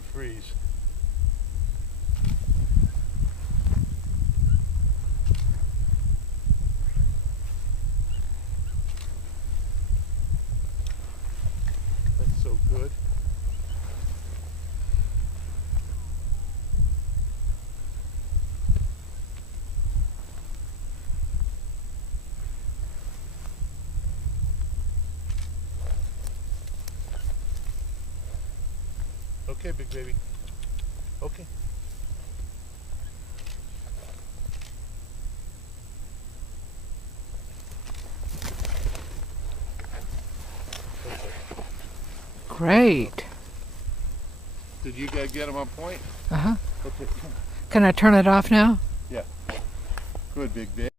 could freeze. That's so good. Okay, big baby. Okay. Great. Did you guys get him on point? Uh-huh. Okay, come on. Can I turn it off now? Yeah. Good, big baby.